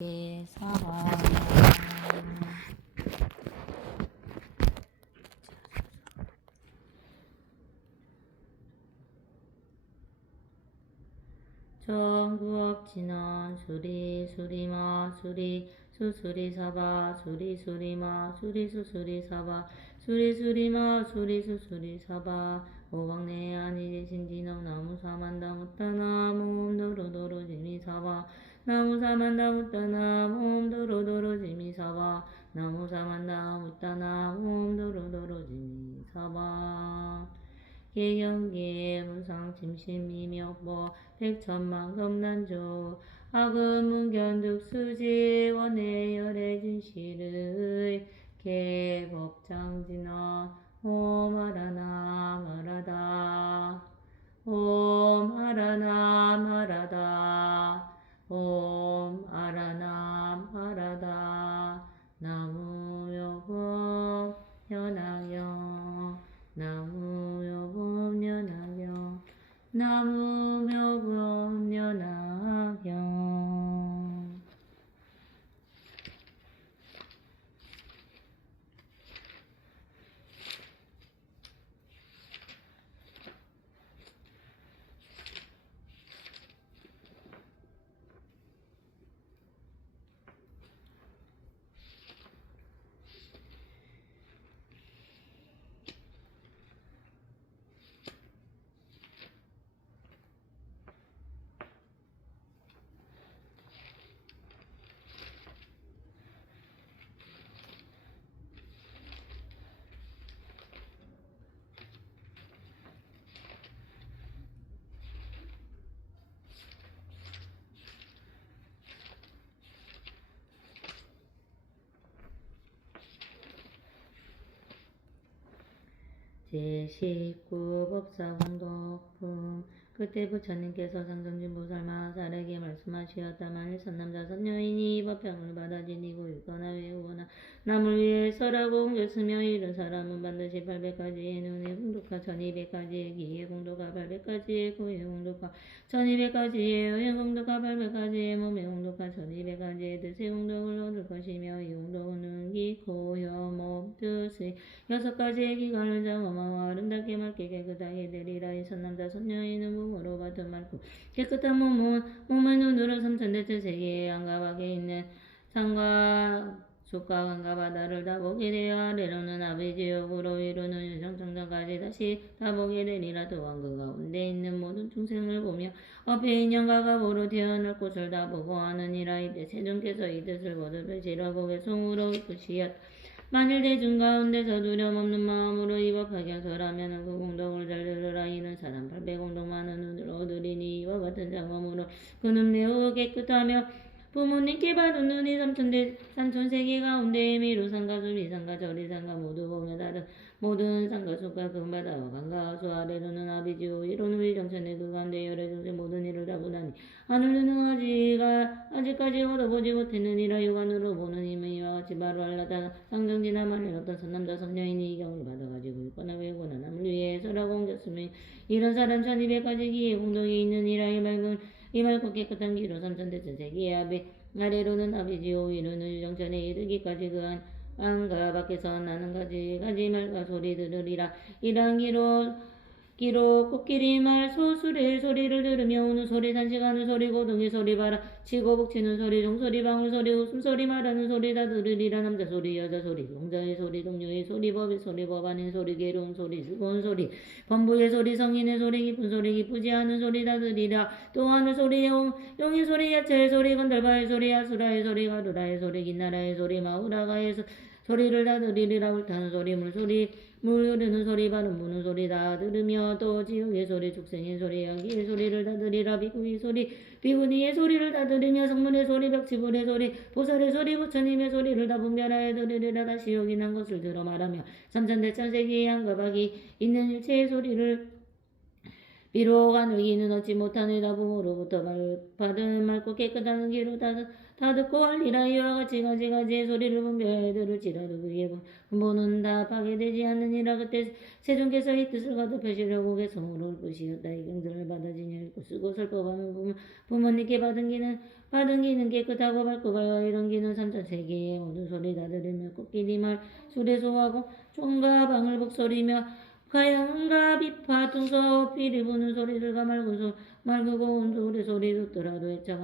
사랑 전구업진원 수리수리마 수리수리사바 수리수리마 수리수리사바 수리수리마 수리수리사바 오왕내 아니지신지노 나무사만다무따나 몸도로도로지미사바 나무사만다무따나 몸도로도로지미사바 나무사만다무따나 몸도로도로지미사바 개경계 문상 침심미명보 백천만금난조 악은문견득수지 원해열애진실의 개법장진원 옴하라나 마라다 옴하라나 마라다 옴하라나 마라다 나무요법 연학영 나무묘법 연학영 나무묘법 연학영 제19 법사공덕품 그때 부처님께서 상정진보살마 살에게 말씀하시었다만 선남자 선녀인이 법향을 받아 지니고 읽거나 외우거나 남을 위해 설하고 옮겼으며 이런 사람은 반드시 800가지의 눈의 공덕화 1200가지의 기의 공덕화 800가지의 고의 공덕화 1200가지의 의의 공덕화 800가지의 몸의 공덕화 1200가지의 뜻의 공덕을 얻을 것이며 이 공덕은 기, 코, 혀, 몸, 뜻의 6가지의 기관을 장엄하고 아름답게 맑게 깨끗하게 되리라. 이 선남자 선녀인은 몸으로 받은 맑고 깨끗한 몸의 눈으로 삼천대천 세계에 안가박에 있는 산과 숲과 강과 바다를 다 보게 되어 아래로는 아비지옥으로 위로는 유정청정까지 다시 다 보게 되리라. 또한 그 가운데 있는 모든 중생을 보며 앞에 인연과 가보로 태어날 곳을 다 보고 하느니라. 이때 세존께서 이 뜻을 모두 펼치라고 외송으로 이끄시었다. 만일 대중 가운데서 두려움 없는 마음으로 이 법하게 설하면 그 공덕을 잘 들으라. 이는 사람 800공덕만은 눈을 얻으리니 이와 같은 장엄으로 그는 매우 깨끗하며 부모님께 받은 눈이 삼천세계 가운데 미루산과 수리산과 저리산과 모두 보며 다른 모든 산과 숲과 금바다와 강과 수 아래로는 아비지오 위로는 위정천의 그 가운데 열의 중생 모든 일을 다 보다니 하늘로는 아직까지 얻어보지 못했느니라. 육안으로 보는 힘은 이와 같이 바로 알라다 상정지나 만일 어떤 선남자 선녀인이 이 경을 받아가지고 읽거나 외우거나 남을 위해 설하고 옮겼으며 이런 사람 1200가지 기의 공덕이 있느니라. 이 맑고 깨끗한 기로 삼천대천 세계의 아래로는 아비지오 위로는 유정천에 이르기까지 그 안과 밖에서 나는 가지 말과 소리 들으리라. 이러한 기로 코끼리 말 소술의 소리를 들으며 우는 소리 단식하는 소리 고둥이 소리 바라 치고 북치는 소리 종소리 방울 소리 웃음소리 말하는 소리 다 들으리라. 남자 소리 여자 소리 용자의 소리 동료의 소리 법의 소리 법안의 소리 괴로운 소리 즐거운 소리 범부의 소리 성인의 소리 기쁜 소리 기쁘지 않은 소리 다 들으리라. 또 하늘 소리 용의 소리 야채의 소리 건달바의 소리 아수라의 소리 가루라의 소리 긴나라의 소리 마우라가의 소리를 다 들으리라. 불타는 소리 물소리 물 흐르는 소리 바람 부는 소리 다 들으며 또 지옥의 소리 축생의 소리 연기의 소리를 다 들으리라. 비구의 소리 비구니의 소리를 다 들으며 성문의 소리 벽지불의 소리 보살의 소리 부처님의 소리를 다 분별하여 들으리라. 다시 여기 난 것을 들어 말하며 삼천대천 세계의 양가박이 있는 일체의 소리를 비록 하늘기는 얻지 못하느라 부모로부터 받은 맑고 깨끗한 기로 다 다 듣고 알리라. 이와 같이 가지가지의 소리를 분별하여 들을지라도 그의 분본은 다 파괴되지 않느니라. 그때 세존께서 이 뜻을 거듭하시려고 개성으로 읊으시었다. 이 경전을 받아지니 읽고 쓰고 설법하면 부모님께 받은 기는 깨끗하고 밝고 밝아 이런 기는 삼천세계의 모든 소리 다 들으며 꽃길이 말 술에 소하고 종과 방을 복소리며 가양과 비파 퉁소 피리 부는 소리들과 맑고 고운 소리 듣더라도 애착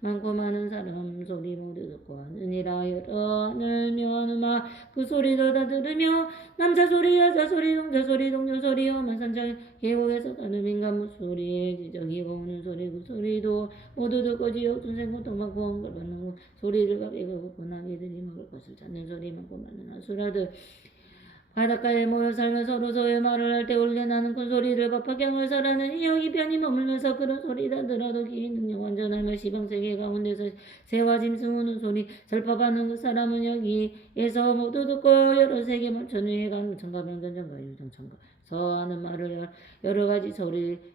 많고 많은 사람 소리 모두 듣고 하느니라. 여러 하늘 묘한 음악 그 소리도 다 들으며 남자 소리 여자 소리 동자 소리 동료 소리 험한 산장 계곡에서 가는 민간 목소리 지저귀고 오는 소리 그 소리도 모두 듣고 지옥 중생 고통받고 hon걸 받는 소리들과 배가 고픈 아기들이 먹을 것을 찾는 소리 많고 많은 아수라들 바닷가에 모여 살며 서로 서로의 말을 할 때 울려나는 큰 소리를 법화경을 설하는 여기 편히 머물면서 그런 소리 다 들어도 기인 능력 완전하며 시방세계 가운데서 새와 짐승 우는 소리 설법하는 그 사람은 여기에서 모두 듣고 여러 세계 만천을 해가는 천가 병전전가 유정천가 서하는 말을 여러 가지 소리들을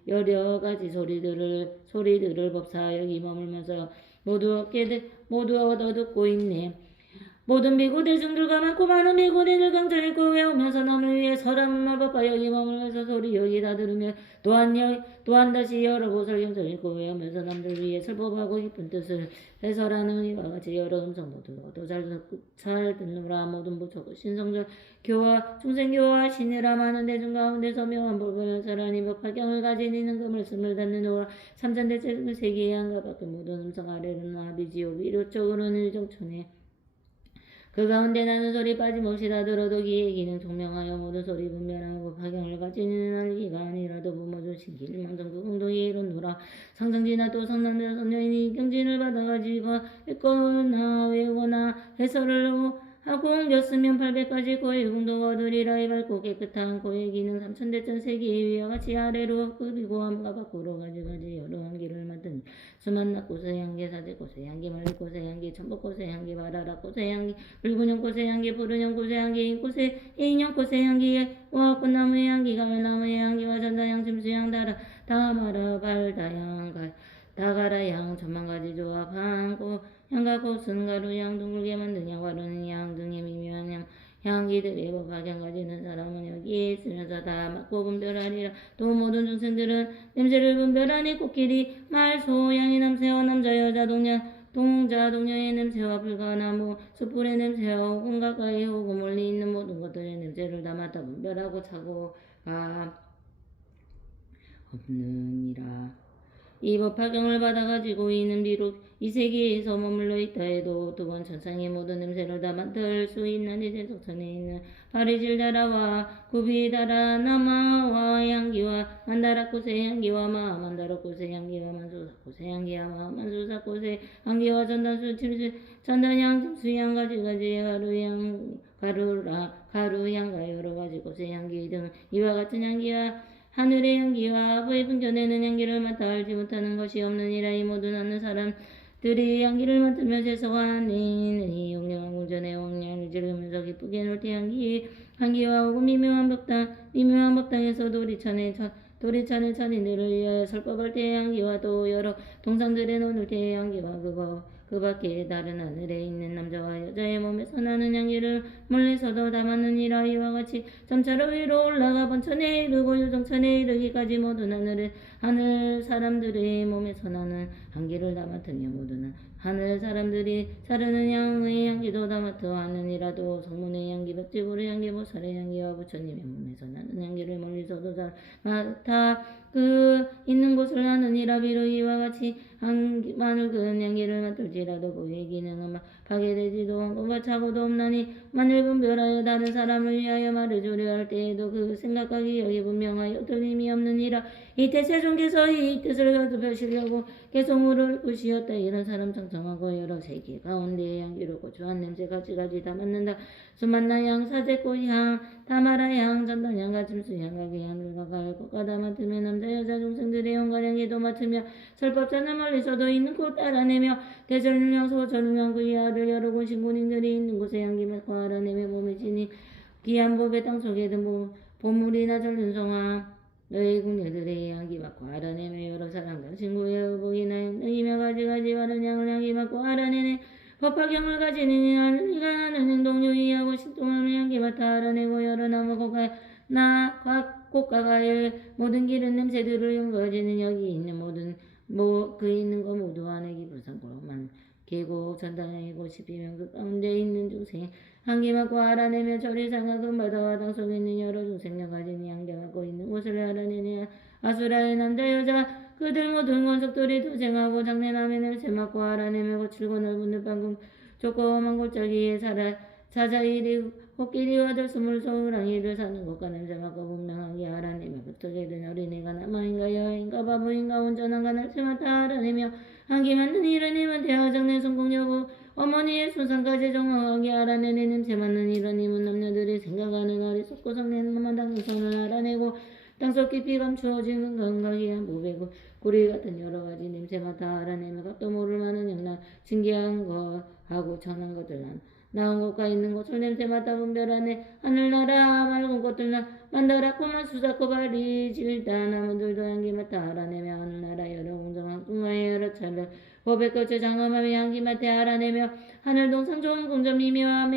법사 여기 머물면서 모두 얻어 듣고 있네. 모든 비고 대중들과 많고 많은 비고대들 강전히 고 외우면서 남을 위해 설하는 말법과 여기 머물면서 소리 여기 다 들으며 또한 다시 여러 곳을 경전히 고 외우면서 남들 위해 설법하고 깊은 뜻을 해설하는 이와 같이 여러 음성 모두 잘 듣노라. 모든 부처고 신성절 교화 중생교화 신이라 많은 대중 가운데서 묘한 법을 설하니 법화경을 가진 이는 그 말씀을 듣는 오라. 삼천대체 세계의 한가 밖의 모든 음성 아래로는 아비지옥 위로쪽으로는 일정천에 그 가운데 나는 소리 빠짐없이 다 들어도 기의 기능 총명하여 모든 소리 분별하고 파경을 가지는 알기가 아니라도 부모주신 길망정 그 공동이 이룬노라. 상정지나 또 성남자 선녀인이 경진을 받아가지고 읽거나 외우거나 해설을 하고 옮겼으면 800가지 고의 공도가 얻으리라. 이 밝고 깨끗한 고의 기능 삼천대천 세계의 위와 같이 아래로 그리고 함과 밖으로 가지가지 여러 향기를 맡으니 수만낙 고세 향기 사제 고세 향기 말리 고세 향기 천복 고세 향기 바라락 고세 향기 불근형 고세 향기 푸른형 고세 향기 인고세 인형 고세 향기 와 꽃나무의 향기 가을나무의 향기와 전다향 짐수향 다마라 발다향 다가라향 천만가지 조합한 향가고 순가루향 둥글게 만든 향가루는 향 등의 미묘한 향기들이 법화경 가지는 사람은 여기에 있으면서 다 맡고 분별하리라. 또 모든 중생들은 냄새를 분별하니 코끼리 말 소양이 남새와 남자 여자 동자 동녀의 냄새와 불가나무 숯불의 냄새와 혹은 가까이 혹은 멀리 있는 모든 것들의 냄새를 다 맡아 분별하고 차고가 없느니라. 이 법화경을 받아가지고 이는 비록 이 세계에서 머물러 있다 해도 두 번 천상의 모든 냄새를 다 맡을 수 있나니 제석천에 있는 파리질다라와 구비다라 나마와 향기와 만다라꽃의 향기와 만다라꽃의 향기와 만수사꽃의 향기와 만수사꽃의 향기와 전단향 짐수향 가지가지 가루향과 여러 가지 꽃의 향기 등 이와 같은 향기와 하늘의 향기와 아부의 분전에는 향기를 맡아 알지 못하는 것이 없느니라. 이 모든 하는 사람들이 향기를 맡으며 세서가 내는 용령한 궁전의 왕량을 지르면서 기쁘게 놀 때 향기와 혹은 미묘한 법당에서 도리찬의 찬인들을 위하여 설법할 때의 향기와 또 여러 동상들의 노을 때의 향기와 그 밖에 다른 하늘에 있는 남자와 여자의 몸에서 나는 향기를 멀리서도 다 맡느니라. 이와 같이 점차로 위로 올라가 번천에 이르고 유정천에 이르기까지 모든 하늘 사람들의 몸에서 나는 향기를 다 맡으며 모든 하늘 사람들이 사르는 향의 향기도 다 맡아 하느니라도 성문의 향기 백지불의 향기 보살의 향기와 부처님의 몸에서 나는 향기를 멀리서도 다 맡아 그 있는 곳을 하느니라. 비록 이와 같이 만일 그 향기를 맡을지라도 그의 기능은 파괴되지도 않고 차고도 없나니 만일 분별하여 다른 사람을 위하여 말해주려 할 때에도 그 생각과 기억이 분명하여 틀림이 없느니라. 이때 세존께서 이 뜻을 거듭하시려고 개성으로 읊으시었다. 이런 사람 청청하고 여러 세계 가운데의 향기로 고추한 냄새 가지가지 다 맡는다. 수만나향 사제꽃향 다마라향 전단향과 짐수향과 기향들과 가을꽃과 다 맡으며 남자 여자 중생들의 영가량기도 맡으며 설법자는 멀리서도 있는 곳 알아내며 대절륜향 소절륜향 그 이하를 여러 군 신군인들이 있는 곳에 향기 맡고 알아내며 몸에 지니 기한법의 땅속에 든 보물이나 절륜성화 너희 궁녀들의 향기 맡고 알아내며 여러 사람과 친구의 의복이나 영능이며 가지가지 바른 양을 향기 맡고 알아내네 법화경을 가지는 이가 하는 행동 유의하고 신동을 향기 맡아 알아내고 여러 나무 꽃가가의 모든 기른 냄새들을 연거지는 여기 있는 모든 그 있는 거 모두 안에 기불상고만 계곡 전당의 꽃이 피면 그 가운데 있는 중생 향기 맡고 알아내며 저리상과 금바다와 땅 속에 있는 여러 중생녀 가진 향기 맡고 있는 곳을 알아내냐 아수라의 남자 여자 그들 모든 권속들이 도쟁하고 장래남의 냄새 맡고 알아내며 거칠고 넓은 늪방금 좁고 험한 골짜기에 사자일이 코끼리와 들숨을 소우랑이를 사는 곳과 냄새 맡고 분명하게 알아내며 흩어져 든 어린애가 남아인가 여인가 바보인가 온전한가 냄새 맡아 알아내며 한기 맡는 이런님은 대화장내 성공 여부 어머니의 순상까지 정확하게 알아내는 냄새 맡는 이런님은 남녀들이 생각하는 어리석고 성내는 만당 손을 알아내고 땅속 깊이 감추어지는 건강이한 무배고 구리 같은 여러 가지 냄새 맡아 알아내며 값도 모를 만한 영란 신기한 거하고 천한 것들 나온 곳과 있는 곳을 냄새 맡아 분별하네 하늘나라 맑은 꽃들 만다라코만 수사코 바리 질다 나무들도 향기 맡아 알아내며 하늘나라 여러 공정한 꿈과의 여러 차를 법의 꽃을 장엄하며 향기 맡아 알아내며 하늘 동상 좋은 궁전 미묘한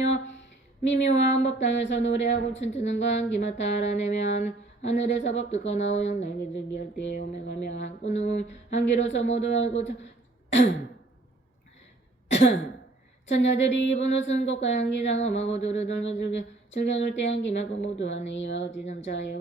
법당에서 노래하고 춤추는 거 향기 맡아 알아내며 하늘에서 법 듣고 나오영 날개들 기할 때에 오며가며 한꾼 한기로서 모두 알고 처녀들이 입은 옷은 꽃과 향기 장엄하고 두루들며 즐겨놀 때 향기 맡고 모두 안에 이와 어찌 점차에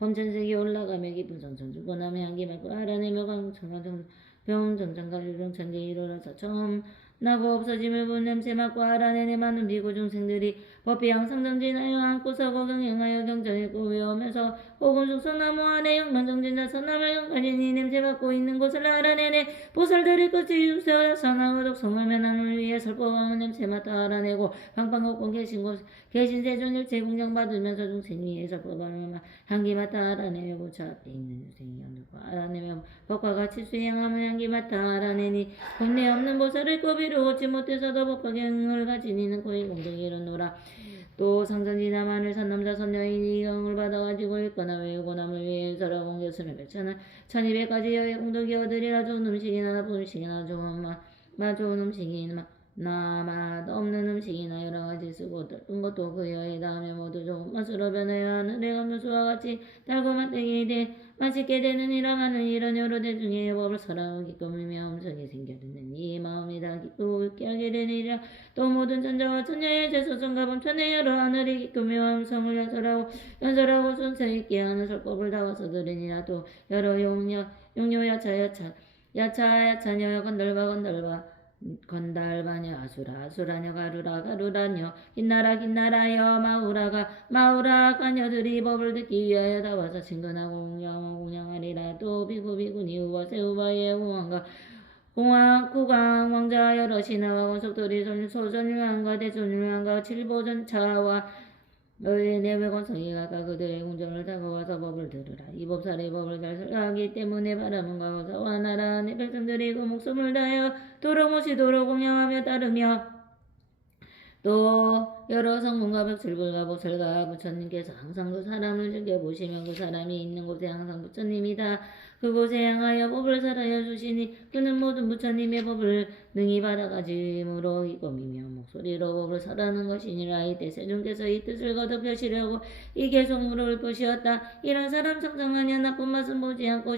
범천색이 올라가며 깊은 정천 주고 남의 향기 맡고 알아내며 강청한 병정장가 유령천계 이르러서 처음 나고 없어짐을 본 냄새 맡고 알아내네 많은 비고 중생들이 법이 항상 정진하여 안고서 거경행하여 경전했고 외우면서 혹은 숙성나무 아래 영만정진자 선남을 영가진이 냄새 맡고 있는 곳을 알아내네 보살들이 끝이 유세하여 산하고 독성을 면함을 위해 설법하면 냄새 맡아 알아내고 방방곡곡 계신 세존일체 공경 받으면서 중생 위에 설법하면 향기 맡아 알아내며 부처 앞에 있는 유생이 누구 알아내며 법과 같이 수행하면 향기 맡아 알아내니 본래 없는 보살을 꼬비로 얻지 못해서도 법화경을 가진 이는 거의 공정이 이르노라. 또 상전지나 만을 산남자 선여인이 경을 받아가지고 읽거나 외우고 남을 위해 설하 공개수를 펼쳐나 1200가지 여의 공덕이 얻으리라. 좋은 음식이나 나쁜 음식이나 좋은 좋은 음식이나 맛 없는 음식이나 여러 가지 쓰고 뜰은 것도 그 여에 닿으며 모두 좋은 맛으로 변하여 하늘의 감수와 같이 달고만 되게 돼 맛있게 되느니라. 하는 이런 여러 대중의 법을 설하고 기쁨이며 음성이 생겨드는 이 마음이 다 기쁘고 웃게 하게 되니라. 또 모든 천자와 천녀의 제소성과 범천의 여러 하늘이 기쁨이와 음성을 연설하고 순서 있게 하는 설법을 다워서 들으니라. 또 여러 용료 야차녀 건달바녀 아수라녀 가루라녀 긴나라여 마우라 가녀들이 법을 듣기 위하여 다 와서 친근하고 공양하리라. 또 비구니 우와 세우바의 우왕과 구강 왕자 여러 신하와 권속들이 소전율왕과 대전율왕과 칠보전차와 너희의 내외권성이 각각 그들의 궁전을 타고 와서 법을 들으라. 이 법살의 법을 잘 설하기 때문에 바라문과 거사와 나라 내 백성들이 그 목숨을 다하여 도로 모시도록 공양하며 따르며 또 여러 성문과 백설불과 보살과 부처님께서 항상 그 사람을 즐겨보시며 그 사람이 있는 곳에 항상 부처님이다. 그곳에 향하여 법을 설하여 주시니 그는 모든 부처님의 법을 능히 받아가짐으로 이검이며 목소리로 법을 설하는 것이니라. 이때 세존께서 이 뜻을 거듭하시려고 이 개송으로 읊으시었다. 이런 사람 청정하냐 나쁜 맛은 보지 않고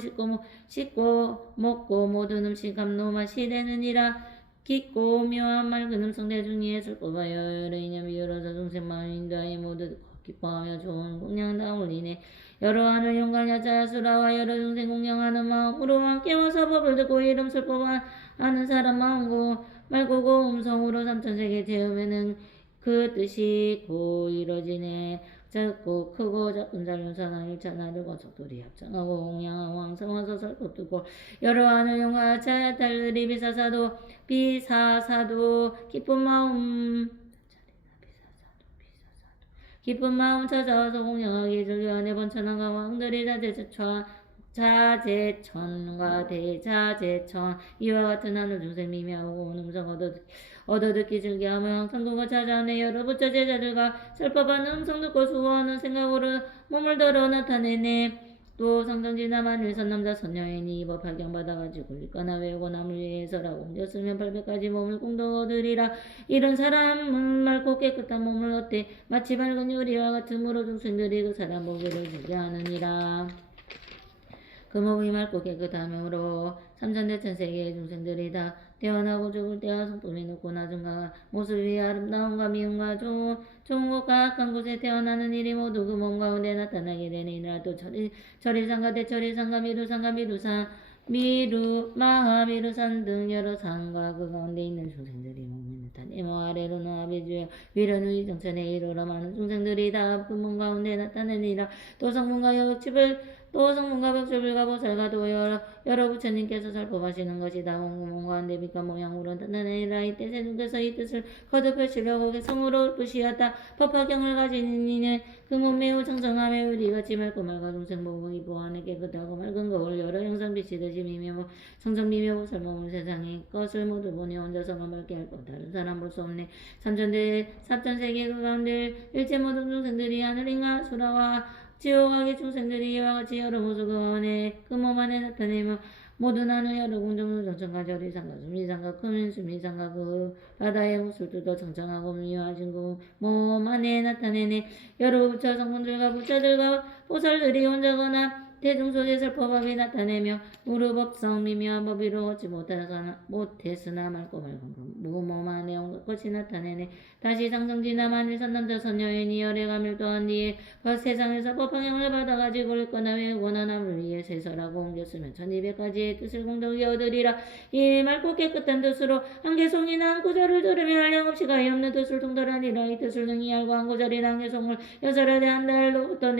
씻고 먹고 모든 음식 감노 맛이 되느니라. 깊고 묘한 맑은 음성 대중에 슬퍼하여 여러 이념이 여러서 중생 마음이 인도하여 모두 기뻐하며 좋은 공양 다 올리네. 여러 하늘 용관 여자 수라와 여러 중생 공양하는 마음으로 함께 와서 법을 듣고 이름 슬퍼하는 사람 마음고 맑고 고운 음성으로 삼천세계 태우면은 그 뜻이 고 이뤄지네. 작고 크고 작은 자륜산하 일찬하들 권속들이 합창하고 공양하고 왕성와서 설법 듣고 여러 하늘 용과 자야탈들이 비사사도 기쁜 마음 찾아와서 공양하기 즐겨하네. 번천한과 왕들이 자제천과 대자제천 이와 같은 하늘 중생 미미하고 온 음성 얻어듣기 즐겨하며 항상 그거 찾아내 여러 부처 제자들과 설법하는 음성 듣고 수고하는 생각으로 몸을 들어 나타내네. 또 성전지나 만일 선남자 선여인이 입어 발경받아가지고 읽거나 외우거나 물 위에서라고 옮겼으면 800가지 몸을 공동 얻으리라. 이런 사람은 맑고 깨끗한 몸을 얻되 마치 밝은 유리와 같으므로 중생들이 그 사람 보기를 주게 하느니라. 그 몸이 맑고 깨끗함으로 삼천대천 세계의 중생들이 다 태어나고 죽을 때와 성품이 높고 낮은가 모습이 아름다움과 미움과 좋은 곳과 악한 곳에 태어나는 일이 모두 그 몸 가운데 나타나게 되니라. 또 절일산과 대절일산과 미루산과 미루마하미루산 등 여러 산과 그 가운데 있는 중생들이 몸에 나타내모 아래로는 아비주여 위로는 이정천에 이르러 많은 중생들이 다 그 몸 가운데 나타내니라. 또 성문과 벽조불과 보살과 또 여러 부처님께서 살포하시는 것이다. 몸과 내빛과 모양으로 나타내니라. 이때 세존께서 이 뜻을 거듭하시려고 개성으로 부시었다. 법화경을 가진 이는 그 몸 매우 청정하며 유리같이 맑고 맑아 중생복이 보안에 깨끗하고 맑은 거울 여러 형상 비치듯이 미묘 청정미묘 보살 몸을 세상의 것을 모두 보니 혼자서만 맑게 할 것 다른 사람 볼 수 없네. 삼천세계 그 가운데 일체 모든 중생들이 하늘인가 수라와 지옥악의 중생들이 이와 같이 여러 모습 그 몸 안에 나타내며 모든 하늘 여러 궁정로 정천과 절이상과 수미상과 수미상과 그 바다의 몫을 뜯어 정정하고 미화하신 그 몸 안에 나타내네. 여러 부처 성분들과 부처들과 보살들이 혼자거나 대중 속에 설법법이 나타내며 무릎 법성 미묘한 법이로 얻지 못했으나 맑고 맑은 무몸 안에 온갖 것이 나타내네. 다시 상성지나 만일 선남자 선여인이 열애가 밀도한 뒤에 그 세상에서 법화경을 받아가지고 읽거나 외우거나 남을 위해 세설하고 옮겼으면 1200가지의 뜻을 공덕히 얻으리라. 이 맑고 깨끗한 뜻으로 한 개송이나 한 구절을 들으며 한량없이 가히 없는 뜻을 통달하니라. 이 뜻을 능히 알고 한 구절이나 한 개송을 여설하되 한 달로부터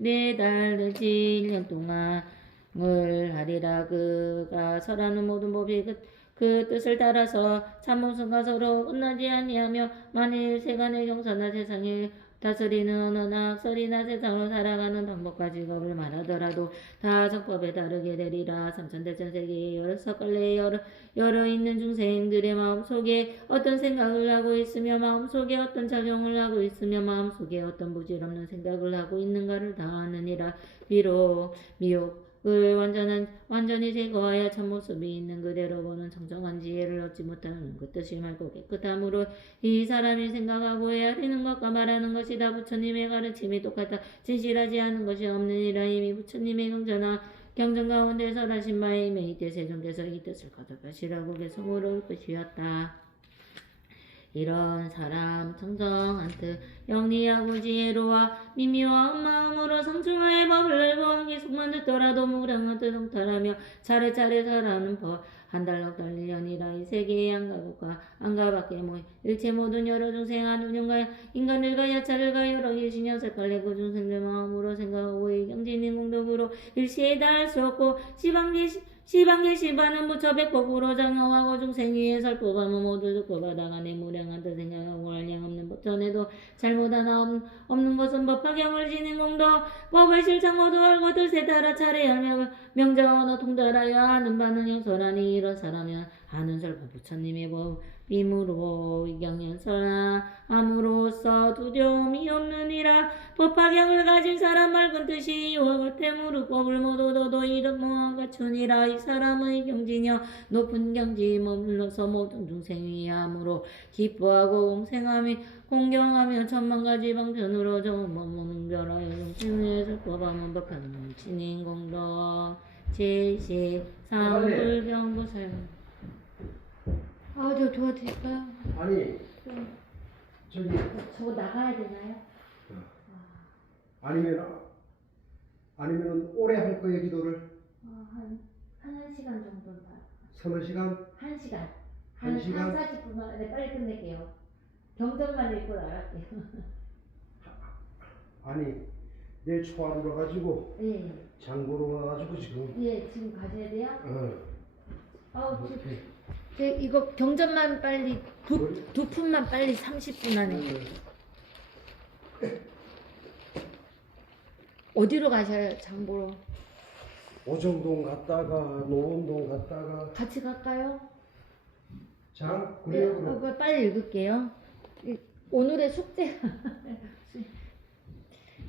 네 달, 7년 동안을 하리라. 그가 설하는 모든 법이 그 뜻을 따라서 참음승과 서로 끝나지 아니하며 만일 세간의 경사나 세상에 다스리는 언어나 악설이나 세상을 살아가는 방법과 직업을 말하더라도 다 성법에 다르게 되리라. 삼천대천 세계에 여러 석갈래에 여러 있는 중생들의 마음속에 어떤 생각을 하고 있으며 마음속에 어떤 작용을 하고 있으며 마음속에 어떤 부질없는 생각을 하고 있는가를 다 아느니라. 비록 미혹을 완전히 제거하여 참모습이 있는 그대로 보는 정정한 지혜를 얻지 못하는 그 뜻이 맑고 깨끗함으로 이 사람이 생각하고 헤아리는 것과 말하는 것이 다 부처님의 가르침이 똑같아 진실하지 않은 것이 없느니라. 이미 부처님의 경전 가운데 설하신 바에 임해 이때 세존께서 이 뜻을 거듭하시라고 개성으로 읊으시었다. 이런 사람 청정한 뜻 영리하고 지혜로와 미묘한 마음으로 성충하의 법을 보기 속만 듣더라도 무량한 뜻 통달하며 차례차례 설하는 법 한 달 넉 달 1년이라. 이 세계의 안가국과 안가밖에 모인 일체 모든 여러 중생 안운용과 인간들과 야차들과 여러 일신여 색깔의 그 중생들 마음으로 생각하고 이 경진인 공덕으로 일시에 다 할 수 없고 시방계 시반은 부처 백복으로 장엄하고 중생 위에 설법하면 모두 듣고 받아가네. 무량한 뜻 생각하고 알량 없는 부처내도 잘못 하나 없는 것은 법화경을 지닌 공덕 법을 실상 모두 알고 뜻에 따라 차례 열며 명자와 언어 통달하여 하는 바는 영설하니 이런 사람은 하는 설법 부처님의 법임으로 위경연설함으로써 두려움이 없느니라. 법화경을 가진 사람 맑은 뜻이 이와 같아 무릇 법을 못 얻어도 이름만 갖추니라. 이 사람의 경지냐 높은 경지 머물러서 모든 중생 위함으로 기뻐하고 공경하며 천만가지 방편으로 좋은 법문 응별하여 중생의 설법하면 법하는 진인 공덕 제시 상불경보살. 저 도와드릴까요? 아니 저기 저거 나가야 되나요? 아니면 오래 할 거예요 기도를? 한 1시간 정도는 봐요. 서너 시간? 1시간. 한 시간? 40분 만에 빨리 끝낼게요. 경전만 읽고 나갈게요. 아니 내일 초하루라 가지고 예. 장보러 가가지고 지금. 예, 지금 가셔야 돼요? 어떻게? 이거 경전만 빨리 두 푼만 빨리 30분 안에. 어디로 가셔요, 장보러? 오정동 갔다가 노원동 갔다가. 같이 갈까요? 장? 그래요? 네, 그럼. 빨리 읽을게요. 오늘의 숙제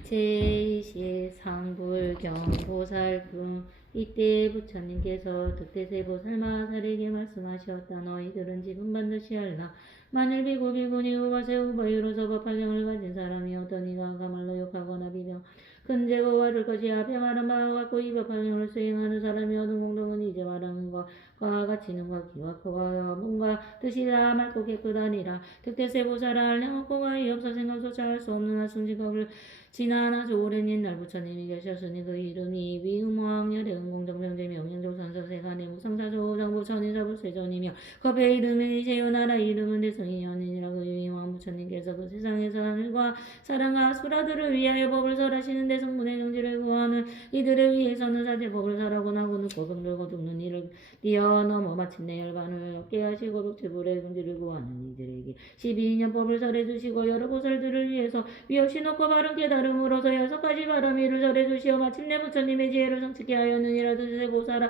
제20상불경 보살금 이때 부처님께서 득대세 보살마 사리게 말씀하셨다. 너희들은 지금 반드시 알라. 만일 비구 비구니 우바세 우바이로서 법화경을 가진 사람이 어떤 이가 가말로 욕하거나 비명 큰 제거와 줄 것이 앞에 말한 바와 같고 이 법화경을 수행하는 사람이 얻은 공덕은 이제 말하는 것과 같이 능과 기와 표가 뭔가 뜻이 다 맑고 깨끗하니라. 득대세 보살아 알량없고가 이 없어 생각조차 할 수 없는 하승직업을 지난 아주 오랜 옛날 부처님이 계셨으니 그 이름이 위음왕열의 응공정명제 명령조선서세간의 무상사조 장부 천인사불세존이며 겁의 이름이 제요나라 이름은 대성이 연인이라. 그 위임왕 부처님께서 그 세상에서 하늘과 사람과 수라들을 위하여 법을 설하시는 대성문의 경지를 구하는 이들을 위해서는 사제법을 설하고 나고 늙고 병들고 죽는 이를 뛰어넘어 마침내 열반을 얻게 하시고 독체불의 경지를 구하는 이들에게 12년 법을 설해주시고 여러 보살들을 위해서 위없이 높고 바른 깨달음으로서 6가지 바람이를 설해주시어 마침내 부처님의 지혜를 성취케 하였느니라. 드세 보살아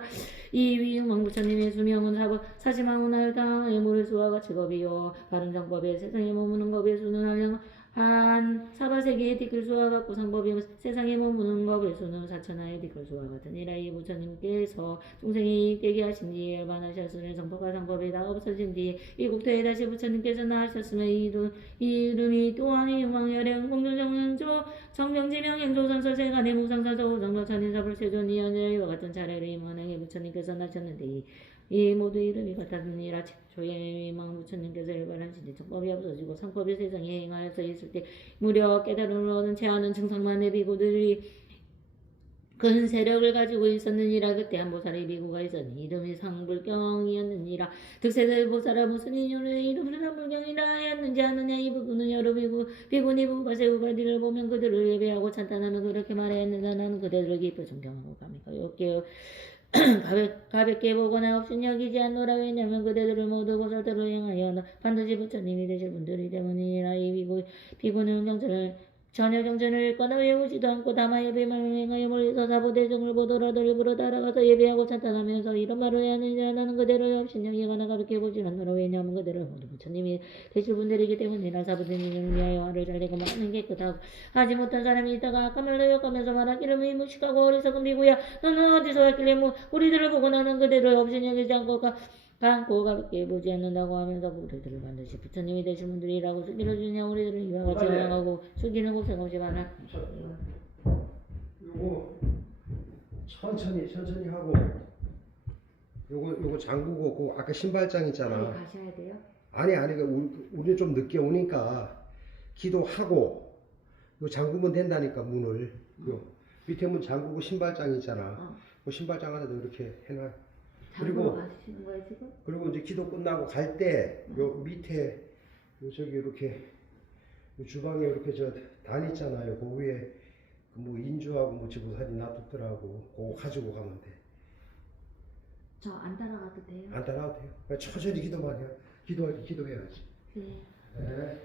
이 위음왕 부처님의 수명은 사시망운하여 당의 모래수와 같이 겁이요 바른 정법에 세상에 머무는 겁의 수는 한 사바세기의 디클수와 같고 상법이 세상에 머무는 법의 수는 4천하의 디클수와 같으니라. 이 부처님께서 중생이 되게 하신 뒤에 열반하셨으니 정법과 상법이 다 없어진 뒤에 이 국토에 다시 부처님께서 나으셨으며 이 이름이 또한 위음왕열의 응공정명조 정명지명행조선서세간의 무상사조 오정도 천인사불세존이 아니라 이와 같은 차례로 임원행의 부처님께서 나셨는데 이 모두 이름이 같았느니라. 초에 위망 부처님께서 일반하신 뒤 정법이 없어지고 상법이 세상에 행하여서 있을 때 무려 깨달음을 얻은 채하는 증상만의 비구들이 큰 세력을 가지고 있었느니라. 그때 한 보살의 비구가 있었니 이름이 상불경이었느니라. 득세들 보살아 무슨 인연으로 이름을 상불경이라 하였는지 아느냐. 이 비구는 여러 비구니 부바세 우바디를 보면 그들을 예배하고 찬탄하며 그렇게 말하였느냐. 나는 그들을 기뻐 존경하고 감히 가볍게 가볍게 보거나 없인 여기지 않노라. 왜냐면 그대들을 모두 보살대로 행하여 반드시 부처님이 되실 분들이 때문이라. 이 비구는 전혀 경전을 읽거나 외우지도 않고 다만 예배만 행하여 멀리서 사보대정을 보더라도 일부러 따라가서 예배하고 찬탄하면서 이런 말을 해야 하느니라. 나는 그대를 없인 여기거나 가볍게 보지 않노라. 왜냐하면 그대를 모두 부처님이 되실 분들이기 때문이라. 사보대정을 위하여 화를 잘내고 많은 깨끗하고 하지 못한 사람이 있다가 아까 말로 욕하면서 말하기를 무식하고 어리석은 비구야. 너는 어디서 왔길래 우리들을 보고 나는 그대를 없인 여기지 않고 가볍게 보지 않는다고 하면서 우리들을 반드시 부처님이 되신 분들이라고 수기를 주냐. 우리들을 이와 같이 원하고 수기는 곱셈없이 많아. 요거 천천히 하고 요거 잠그고 그 아까 신발장 있잖아. 가셔야 돼요? 아니 우리 좀 늦게 오니까 기도하고 요 잠그면 된다니까. 문을 요 밑에 문 잠그고 신발장 있잖아. 그 신발장 안에도 이렇게 해놔. 그리고 가시는 거예요 지금? 그리고 이제 기도 끝나고 갈 때 요 밑에 요 저기 이렇게 요 주방에 이렇게 저 단 있잖아요. 그 위에 뭐 인주하고 뭐 지도사진 놔뒀더라고. 그거 가지고 가면 돼. 저 안 따라가도 돼요? 안 따라와도 돼요. 그냥 천천히 기도만 해. 기도해야지. 네. 네.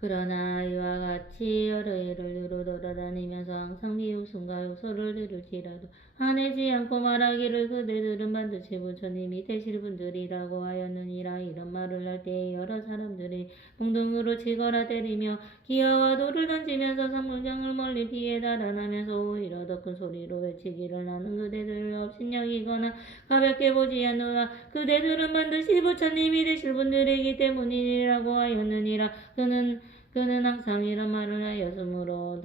그러나 이와 같이 여러 해를 누로 돌아다니면서 항상 미웃음과 욕설을 들을지라도 화내지 않고 말하기를 그대들은 반드시 부처님이 되실 분들이라고 하였느니라. 이런 말을 할 때 여러 사람들이 몽둥으로 치거나 때리며 기어와 돌을 던지면서 상물경을 멀리 피해 달아나면서 오히려 더 큰 소리로 외치기를 나는 그대들을 없인 여기거나 가볍게 보지 않노라. 그대들은 반드시 부처님이 되실 분들이기 때문이라고 하였느니라. 그는 항상 이런 말을 하였으므로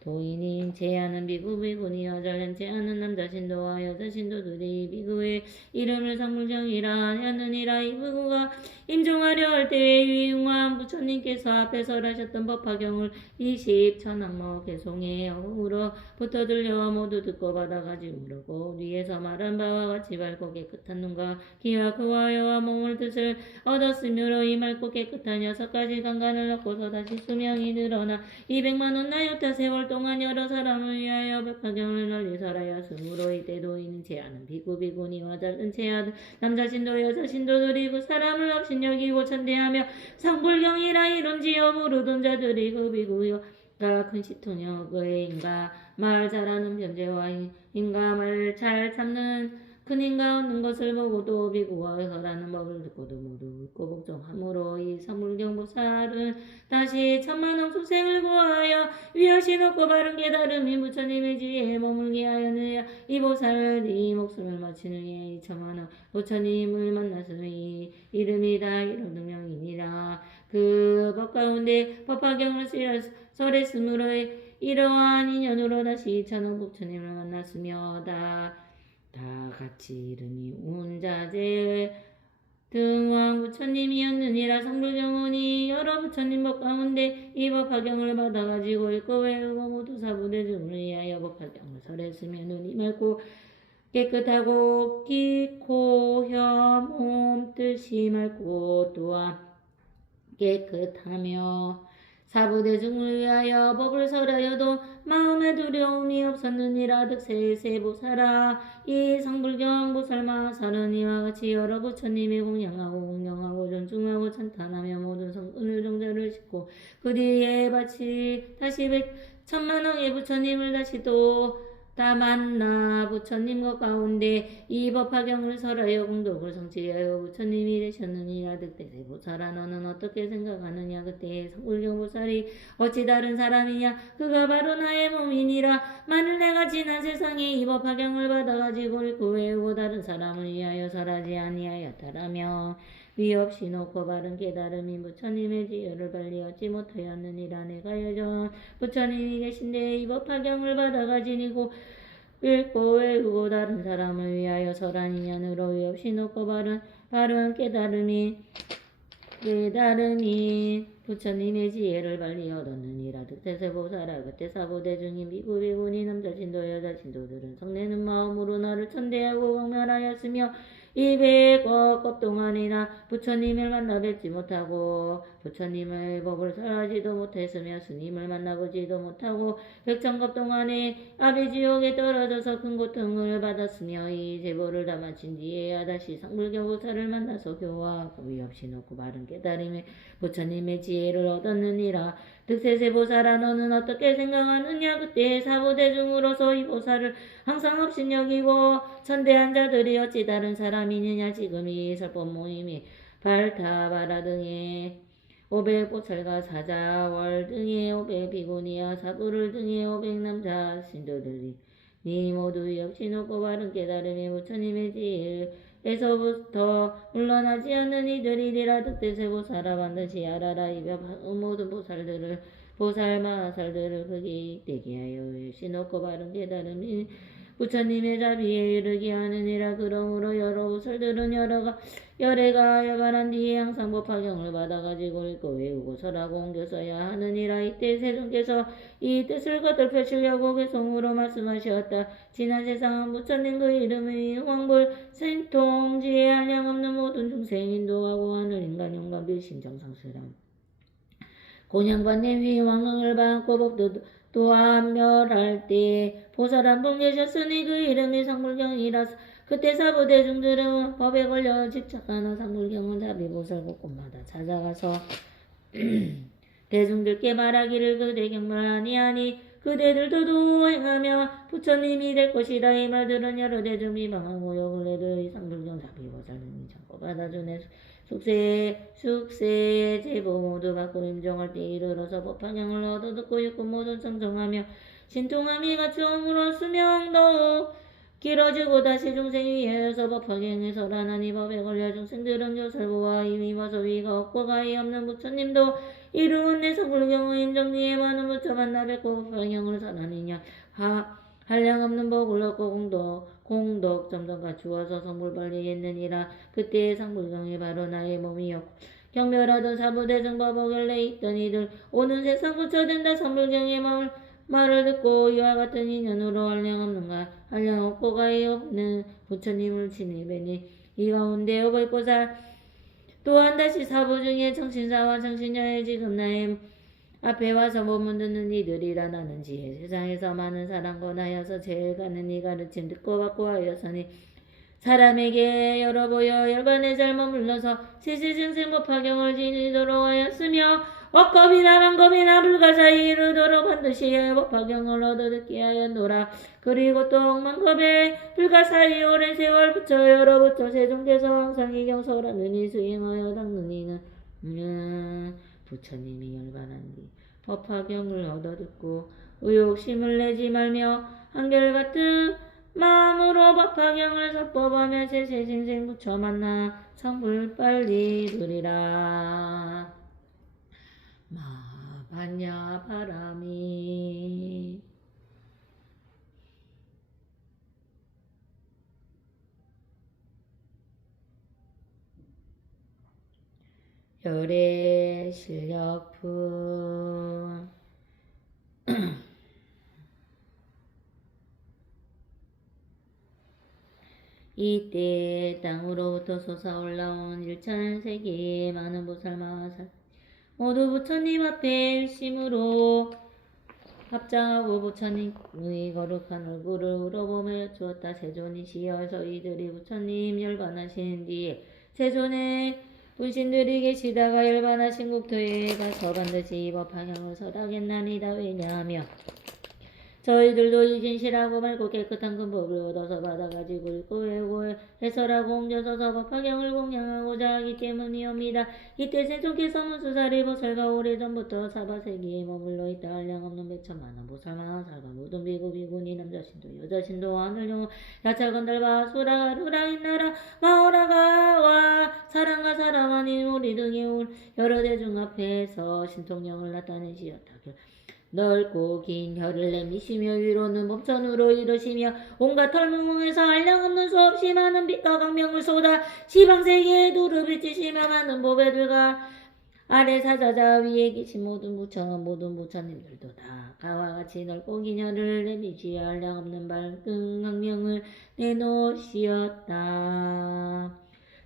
도인인 제하는 비구니 여자는 제하는 남자 신도와 여자 신도들이 비구의 이름을 상물경이라 하였느니라. 이 비구가 임종하려 할 때에 위응왕 부처님께서 앞에 설하셨던 법화경을 20천악모 개송에 어으로부터 들려 모두 듣고 받아가지고 물었고 위에서 말한 바와 같이 맑고 깨끗한 눈과 귀와 그와 여와 몸을 뜻을 얻었으므로 이 맑고 깨끗한 6가지 강간을 얻고서 다시 수명이 늘어나 200만 원 나였다 세월 동안 여러 사람을 위하여 법화경을 널리 설하였으므로 이때 도인은 제하는 비구니와 작은 제하는 남자 신도 여자 신도들이 그 사람을 없인 여기고 천대하며 상불경이라 이름지어 부르던 자들이 그 비구요 큰 시통역 의인가 말 잘하는 변제와 인가 말 잘 참는 큰 인가 얻는 것을 보고도 비구하여서라는 법을 듣고도 모두 웃고 복종함으로 이 성불경보살은 다시 천만왕 소생을 구하여 위하신 없고 바른 깨달음이 부처님의 지혜에 머물게 하였느냐. 이 보살이 목숨을 마치느니 이 천만왕 부처님을 만났으니 이름이 다 이로등명이니라. 그 법 가운데 법화경을 설했으므로 이러한 인연으로 다시 천왕 부처님을 만났으며 다 같이 이름이 운자제 등왕 부처님이었느니라. 성불경은이 여러 부처님 법 가운데 이 법화경을 받아가지고 읽고 외우고 모두 사부대중을 위하여 법화경을 설했으며 눈이 맑고 깨끗하고 귀, 코, 혀, 몸, 뜻이 맑고 또한 깨끗하며 사부대중을 위하여 법을 설하여도 마음에 두려움이 없었느니라. 득세세보살아 이 성불경 보살마살은 이와 같이 여러 부처님이 공양하고 존중하고 찬탄하며 모든 성분을 종자를 싣고 그 뒤에 다시 천만왕의 부처님을 다시 또 다 만나 부처님 것 가운데 이 법화경을 설하여 공덕을 성취하여 부처님이 되셨느니라. 득대세보살아 너는 어떻게 생각하느냐. 그때 성불경보살이 어찌 다른 사람이냐. 그가 바로 나의 몸이니라. 만일 내가 지난 세상에 이 법화경을 받아가지고 읽고 외우고 다른 사람을 위하여 설하지 아니하였더라면 위 없이 놓고 바른 깨달음이 부처님의 지혜를 빨리 얻지 못하였느니라. 내가 여전 부처님이 계신데 이 법화경을 받아가지고 읽고 외우고 다른 사람을 위하여 설한 인연으로 위 없이 놓고 바른 깨달음이 부처님의 지혜를 빨리 얻었느니라. 득대세보살아 그때 사부대중인 비구 비구니 남자 신도 여자 신도들은 성내는 마음으로 나를 천대하고 경멸하였으며 200억 급 동안이나 부처님을 만나 뵙지 못하고 부처님의 법을 설하지도 못했으며 스님을 만나보지도 못하고 100,000급 동안에 아비지옥에 떨어져서 큰 고통을 받았으며 이 제보를 다 마친 뒤에야 다시 성불경보살을 만나서 교화하고 위 없이 놓고 바른 깨달음에 부처님의 지혜를 얻었느니라. 득세세보살아 너는 어떻게 생각하느냐. 그때 사부대중으로서 이 보살을 항상 없인 여기고 천대한 자들이 어찌 다른 사람이느냐. 지금 이 설법 모임이 발타바라 등의 500보살과 사자월 등의 500비구니와 사부를 등의 500남자 신도들이 니 모두 위 없이 놓고 바른 깨달음이 부처님의 지혜에서부터 물러나지 않는 이들이리라. 득대세보살아 반드시 알아라. 이 모든 보살마살들을 크게 되게 하여 위 없이 놓고 바른 깨달음이 부처님의 자비에 이르게 하느니라. 그러므로 여러 보살들은 열애가 여간한 뒤에 항상 법화경을 받아가지고 읽고 외우고 설하고 옮겨 써야 하느니라. 이때 세존께서 이 뜻을 겉을 펼치려고 개성으로 말씀하셨다. 지난 세상은 부처님 그 이름의 황불 생통 지혜 한량없는 모든 중생 인도하고 하늘 인간 영감 빌신 정상스람 곤양반의 위왕을 받고 법도 또한 멸할 때 보살 한 분 계셨으니 그 이름이 성불경이라. 그때 사부대중들은 법에 걸려 집착하는 성불경은 자비보살 곳곳마다 찾아가서 대중들께 말하기를 그대 경멸하니 아니 그대들도 행하며 부처님이 될 것이라. 이 말들은 여러 대중 비방하고 욕을 해도 이 성불경 자비보살은 참고 받아주네. 숙세 제보 모두 받고 임종할 때 이르러서 법화경을 얻어 듣고 읽고 모두 청정하며 신통함이 갖추음으로 수명 더욱 길어지고 다시 중생 위에서 법화경에 설하나니 법에 걸려 중생들은 요설보와 이미 와서 위가 없고 가히 없는 부처님도 이루은 내 성불경의 임정리에 많은 부처 만나 뵙고 법화경을 설하니냐. 한량없는 복을 얻고 공덕 점점 갖추어서 성불 벌리겠느니라. 그때의 성불경이 바로 나의 몸이었고 경멸하던 사부대중 법어결례 있던 이들 오는 세상 부처된다. 성불경의 말을 듣고 이와 같은 인연으로 한량없고 가히 없는 부처님을 친히 이 가운데 오백보살 또한 다시 사부 중에 정신사와 정신여의 지금 나의 앞에 와서 몸을 듣는 이들이라. 나는 지혜 세상에서 많은 사람과 나여서 제일 가는 이 가르침 듣고 받고 하였으니 사람에게 열어보여 열반의 잘못 물러서 시시증생 법화경을 지니도록 하였으며 억겁이나 만겁이나 불가사의 이르도록 반드시 법화경을 얻어 듣게 하였노라. 그리고 또 억만겁에 불가사의 오랜 세월 붙여 여러 붙여 세종께서 항상 이 경서라느니 수행하여 닦느니는 부처님이 열반한 뒤 법화경을 얻어 듣고 의욕심을 내지 말며 한결같은 마음으로 법화경을 섭법하며 세세신생 부처 만나 상불 빨리 누리라. 마반야 바람이 열의 실력품 이때 땅으로부터 솟아올라온 일천세계의 많은 보살마살 모두 부처님 앞에 일심으로 합장하고 부처님의 거룩한 얼굴을 우러보며 여쭈었다. 세존이시여 저희들이 부처님 열반하신 뒤에 세존의 분신들이 계시다가 열반하신 국토에 가서 반드시 법화경을 설하겠나이다. 왜냐하며 저희들도 이 진실하고 맑고 깨끗한 큰 법을 얻어서 받아가지고 읽고 외우고 해설하고 옮겨서서 법화경을 공양하고자 하기 때문이옵니다. 이때 세존께서 무수사리 보살과 오래전부터 사바세계에 머물러 있다 한량없는 백천만원 보살마살과 모든 비구 비구니 남자신도 여자신도 하늘용 야차건달과 수라가 루라인 나라 마오라가와 사람과 사람 아닌 우리 등의 여러 대중 앞에서 신통령을 나타내시었다. 넓고 긴 혀를 내미시며 위로는 몸천으로 이르시며 온갖 털무궁에서 한량없는 수없이 많은 빛과 광명을 쏟아 시방세계에 두루 비치시며 많은 보배들과 아래 사자자 위에 계신 모든 부처님들도 다 가와 같이 넓고 긴 혀를 내미시어 한량없는 밝은 광명을 내놓으시었다.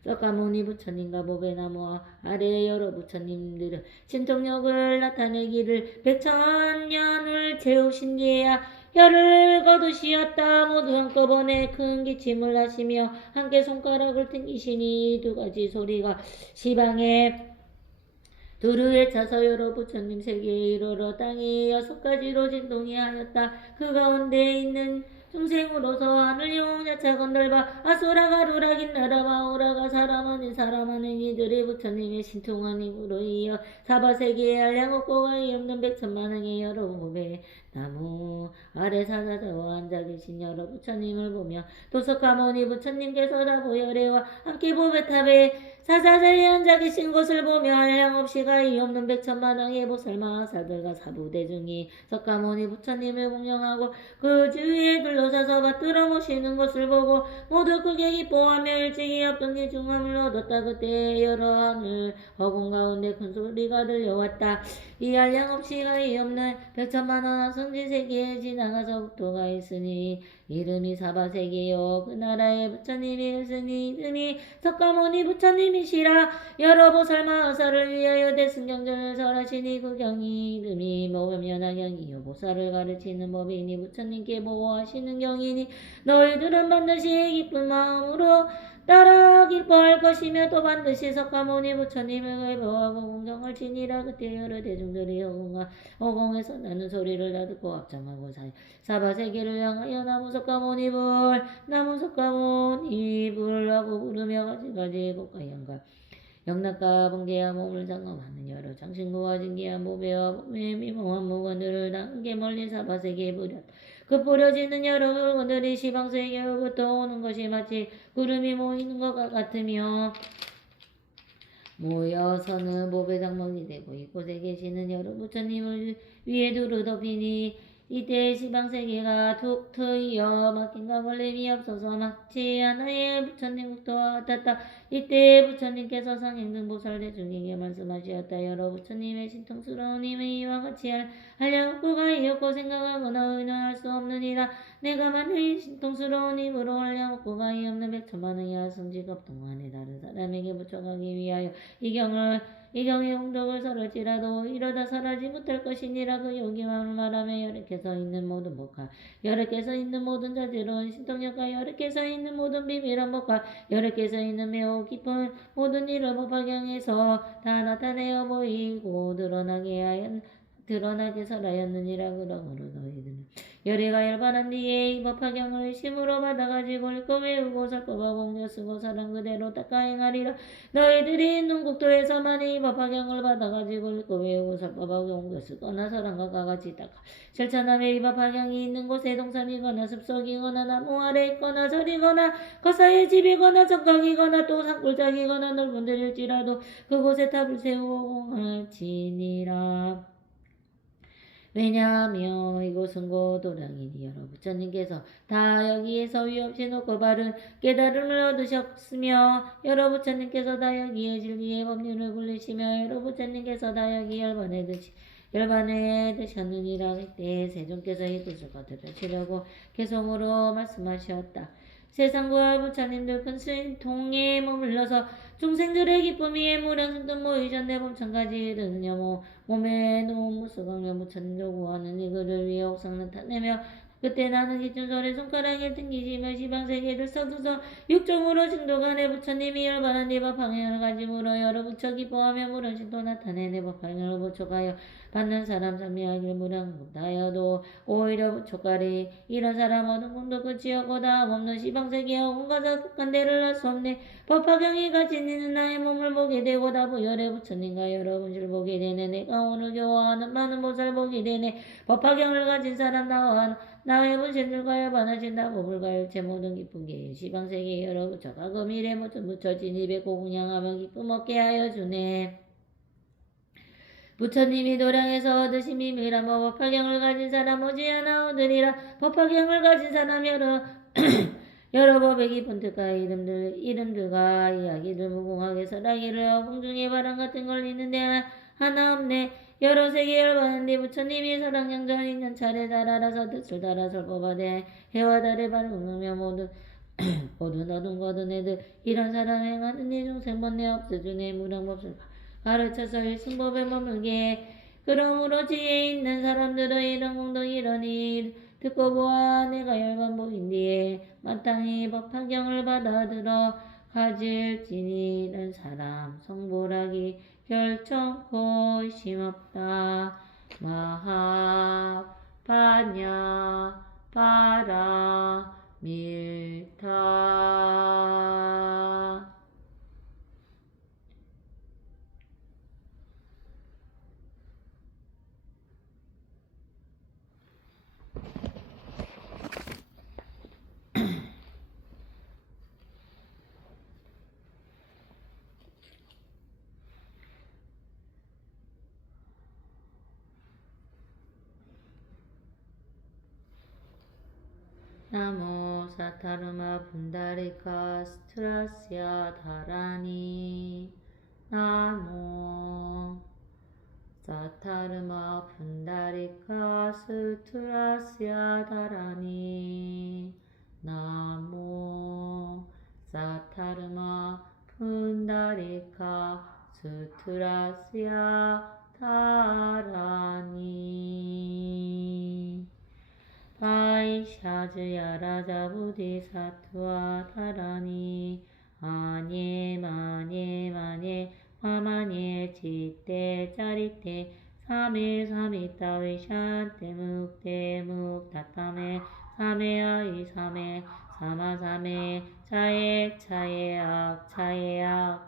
석가모니 부처님과 보배나무와 아래의 여러 부처님들은 신통력을 나타내기를 백천년을 채우신 뒤에야 혀를 거두시었다. 모두 한꺼번에 큰 기침을 하시며 함께 손가락을 튕기시니 두 가지 소리가 시방에 두루에 차서 여러 부처님 세계에 이르러 땅에 6가지로 진동이 하였다. 그 가운데 있는 중생으로서 하늘용 야차건달바 아수라가 루락인 나라와 오라가 사람 아닌 이들이 부처님의 신통한 힘으로 이어 사바세계에 한량없고 가히 없는 백천만왕의 여러 보배 나무 아래 사자자와 앉아 계신 여러 부처님을 보며 도석가모니 부처님께서 다보열애와 함께 보배탑에 사자자에 앉아 계신 것을 보며 한량없이 가히 없는 백천만왕의 보살마사들과 사부대중이 석가모니 부처님을 공경하고 그 주위에 둘러서서 받들어 모시는 것을 보고 모두 크게 기뻐하며 일찍이 합동의 중함을 얻었다. 그때 여러 하늘 허공 가운데 큰 소리가 들려왔다. 이 한량없이 가히 없는 백천만왕 성지세계에 지나가서 국토가 있으니 이름이 사바세계요 그 나라에 부처님이 있으니 이름이 석가모니 부처님이시라. 여러 보살마사를 위하여 대승경전을 설하시니 그 경이 이름이 모면하경이요 보살을 가르치는 법이니 부처님께 보호하시는 경이니 너희들은 반드시 기쁜 마음으로 따라 기뻐할 것이며 또 반드시 석가모니 부처님을 괴보하고 공경할 지니라. 그때 여러 대중들이 허공에서 나는 소리를 다 듣고 합장하고 사바세계를 향하여 나무 석가모니 불 하고 부르며 가지가지 곡과 연가 영락과 번개와 몸을 장엄하는 여러 장신구와 진기한 보배와 몸에 미모한 무관들을 당게 멀리 사바세계에 그 뿌려지는 여러 물건들이 시방세계로부터 오는 것이 마치 구름이 모이는 것과 같으며 모여서는 보배장막이 되고 이곳에 계시는 여러 부처님을 위에 두루 덮이니 이때 시방세계가 툭 트이어 막힌과 걸림이 없어서 마치 하나의 부처님 국토와 같았다. 이때 부처님께서 상행등 보살대중에게 말씀하시었다. 여러 부처님의 신통스러운 힘이 이와 같이 한량없고 가히 없고 생각하거나 의논할 수 없느니라. 내가 만일 신통스러운 힘으로 한량없고 가히 없는 백천만왕의 성지급 동안에 다른 사람에게 부처가기 위하여 이 경을 이 경에 공덕을 설할지라도 이러다 설하지 못할 것이니라. 그 여기만을 말하며 여력해서 있는 모든 법과 여력해서 있는 모든 자질은 신통력과 여력해서 있는 모든 비밀한 법과 여력해서 있는 매우 깊은 모든 일을 법화경에서 다 나타내어 보이고 드러나게 설하였느니라. 그러므로 너희들은 열애가 열반한 뒤에 이 법화경을 심으로 받아가지고 읽고 외우고 설법하고 옮겨 쓰고 사랑 그대로 닦아 행하리라. 너희들이 있는 국토에서만이 이 법화경을 받아가지고 읽고 외우고 설법하고 옮겨 쓰거나 사랑과 같이 닦아 실천하며 이 법화경이 있는 곳에 동산이거나 숲속이거나 나무 아래 있거나 절이거나 거사의 집이거나 정각이거나 또 산골짜기거나 넓은 데일지라도 그곳에 탑을 세우고 공할지니라. 왜냐하며 이곳은 곧 도량이니 여러 부처님께서 다 여기에서 위없이 높고 바른 깨달음을 얻으셨으며 여러 부처님께서 다 여기에 진리의 법률을 굴리시며 여러 부처님께서 다 여기 열반에 드셨느니라. 그때 세존께서 이 뜻을 겉에 펼치려고 개성으로 말씀하셨다. 세상과 부처님들 큰 신통에 머물러서 중생들의 기쁨 위에 무량승등 모이셨네. 범천까지 이르느냐 몸에 놓은 무수강명 부처님들 구하는 이그를 위해 옥상 나타내며 그때 나는 기춘설의 손가락에 등기시며 시방세계를 서두서 육종으로 증도간에 부처님이 열반한 네법 방향을 가지므로 여러 부처 기뻐하며 무량신도 나타내네 법 방향을 부촉하여 받는 사람 삼미하길 무량급다여도 오히려 부촉하리. 이런 사람 어느 공도 끝이 없고 다음 없는 시방세계와 온갖 극간대를 할 수 없네. 법화경이 가진 이는 나의 몸을 보게 되고 다 부열의 부처님과 여러 분실 보게 되네. 내가 오늘 교화하는 많은 보살 보게 되네. 법화경을 가진 사람 나의 분신들과 열반하신다 법을 가열체 모든 기쁜 게 시방세계 여러 부처가 금일에 모든 부처진 입에 고공양하며 기쁨 얻게 하여 주네. 부처님이 도량에서 얻으신 비밀한 법화경을 가진 사람 오지 않아 얻으리라. 법화경을 가진 사람 여러 법의 깊은 뜻과 이름들과 이야기들 무궁하게 설하기를 공중의 바람 같은 걸 있는데 하나 없네. 여러 세계 열반한 뒤 부처님이 설학양전 인연 차례 잘 알아서 뜻을 따라 설법하되 해와 달에 발음하며 모든 어둠 거둔 애들 이런 사람 행하는 이 중생 번뇌 없어주네. 무량법술 가르쳐서 일승법에 머물게. 그러므로 지혜 있는 사람들은 이런 공덕 이러니 듣고 보아 내가 열반복인 뒤에 마땅히 법화경을 받아들어 가질지니 이런 사람 성불하기 결정코 심없다. 마하파냐 파라밀타. 나모 사타르마 분다리카 스트라스야 다라니. 나모 사타르마 분다리카 스트라스야 다라니. 나모 사타르마 분다리카 스트라스야 다라니. 바이샤즈야 라자 부디사투아 다라니. 아니 마니 화마니 지떼 짜리떼 사메 사미따위 샨떼 묵떼 묵다타메 사메 아이 사메 사마 사메 차에 악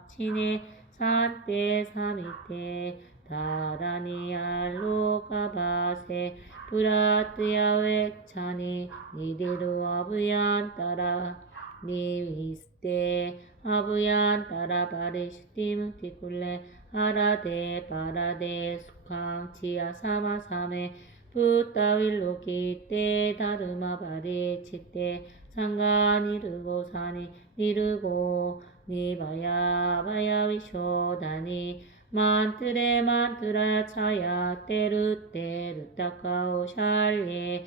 치네 산떼 사미떼 다라니 알로가바세 브라뜨야웩 차니 니디루 아부얀 따라 니위스테 아부얀 따라 바리슈티 묵티쿨레 아라데 바라데 수캉 치아 사마 사메 부따윌로 기떼 다르마 바리 치떼 상가 니르고 사니 니르고 니바야 바야 위쇼다니 만트라 차야 때르 따카오 샬예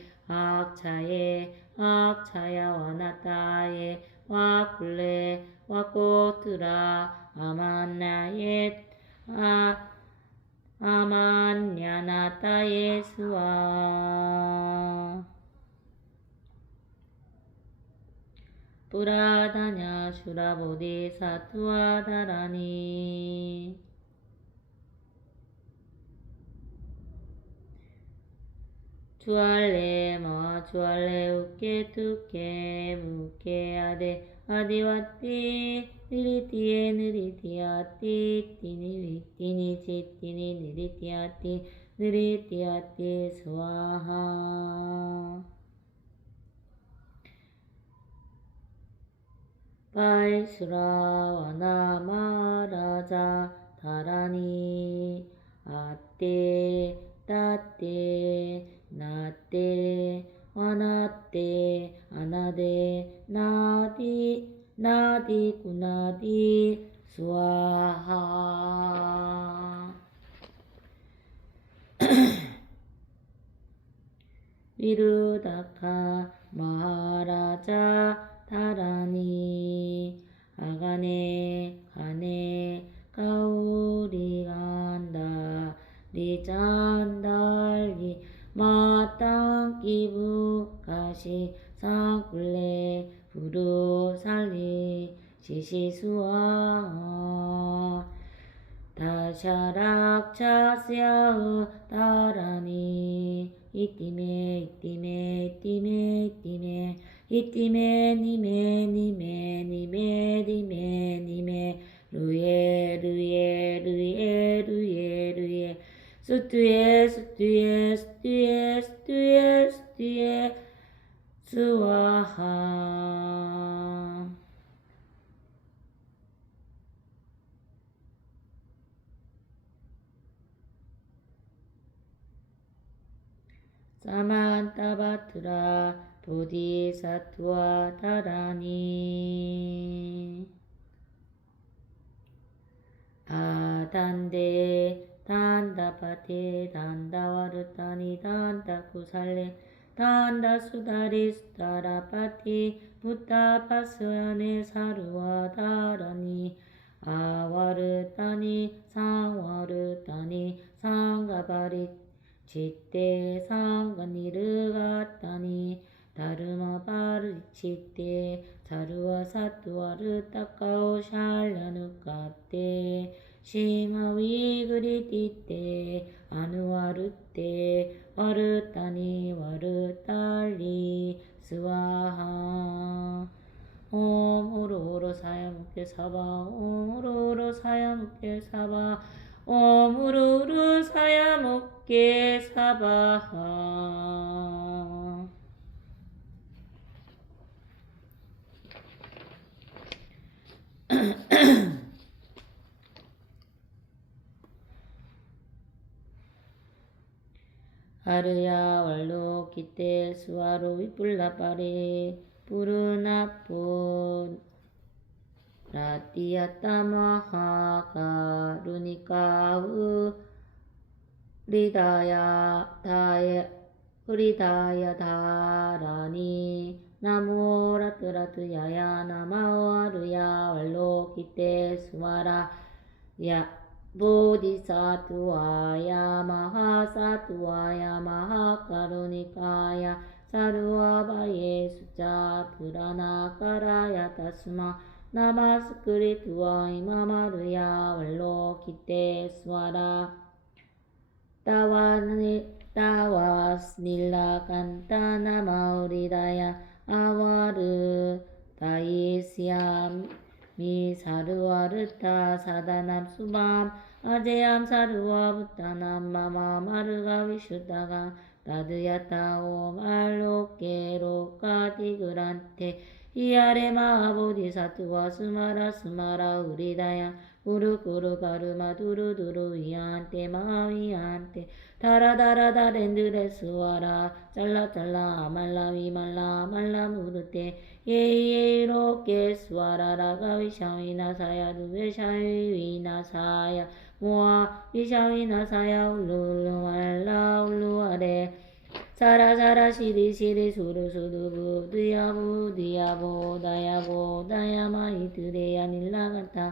악차야 와나따예 와쿨레 와꼬트라 아만나예 아만냐나타 예수와 뿌라다냐 슈라보디 사투와 다라니 주알레 마와 주알레 우케 투케 무케 아데 아디와띠 느리티에 느리티아띠 띠니치 띠니 느리티아띠 느리티아띠 스와하 발수라와나 마라자 다라니 아떼 따떼 나떼 와나떼 아나데 나디 구나디 스와하 위루다카 마하라자 다라니 아가네 가네 가우리 간다 리잔달리 마땅 기부 가시 사굴레 부루 살리 시시수아 다샤락 차스야우 다라니 이띠메 니메 루에 스투에 스와하 사만타바트라 보디사투와 다라니 아단데 단다파테 단다와르타니 단다쿠살레 단다수다리 수다라파티 부타파스야네 사루와 다라니 아와르타니 상와르타니 상가바리 치떼 상가니르가타니 다르마바르 치떼 사루와 사투와르 타카오 샬라누카떼 시마위 그리띠떼 아누와르떼 와르타니 와르탈리 스와하 옴 우루우루 사야묵게 사바 옴 우루우루 사야묵게 사바 옴 우루우루 사야묵게 사바하 하르야 왈로 기테 수아로 위뿔라파레 부르나폰 라티야타마하 가루니카우 리다야 다라니 나모라트라트 야야 나마와르야 왈로 기테 수아라 야 보디사투와야 마하사투와야 마하카루니카야 사루아바예 수자 프라나카라야 타스마 나마스크리투와 이마마르야 왈로 기테 수아라 따와스닐라 간타나 마우리다야 아와르 다이시암 미사르와르타 사다남 수밤 아제암 사르와 부타남 마마마르가 위슈다가 나드야타오 말로케로카 디그란테 이아레 마하보디사투와 스마라 우리다야 우르쿠르 가르마 두루두루 위안테 마위안테 다라다라다 렌드레스와라 잘라 아말라 위말라 말라 무르테 예이로케 스와라라가 위샤위나사야 두베샤위나사야 모아 위샤위나사야 울루울루 말라 울루아레 사라사라 시리시리 수루수두부 드야부 다야마 이드레야 닐라간타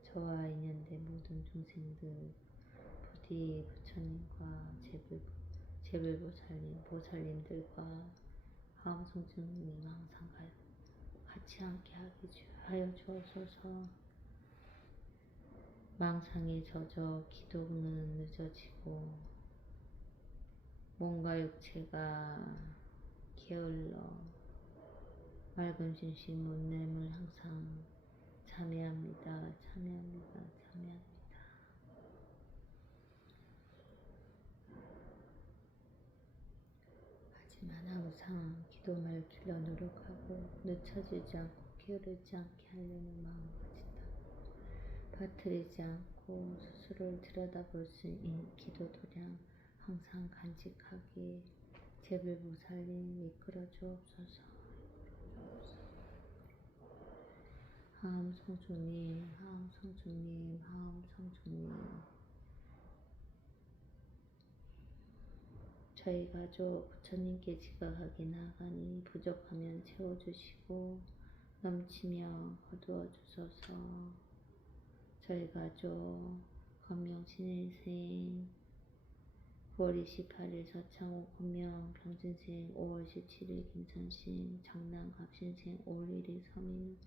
저와 인연된 모든 중생들 부디 부처님과 제불보살님, 보살님들과 하엄성주님 항상 같이 함께 하여 주옵소서. 망상에 젖어 기도는 늦어지고 몸과 육체가 게을러 맑은 진심 문nem을 항상 참여합니다. 하지만 항상 기도 맑히려 노력하고 늦춰지지 않고 게으르지 않게 하려는 마음을 가진다. 빠뜨리지 않고 스스로를 들여다볼 수 있는 기도 도량 항상 간직하게 제불보살님 이끌어 주옵소서. 하엄성주님, 저희 가족 부처님께 지각하게 나아가니 부족하면 채워주시고 넘치며 거두어 주소서. 저희 가족 건명 신일생 9월 28일 서창호 건명 병진생 5월 17일 김선신 장남 갑신생 5월 1일 서민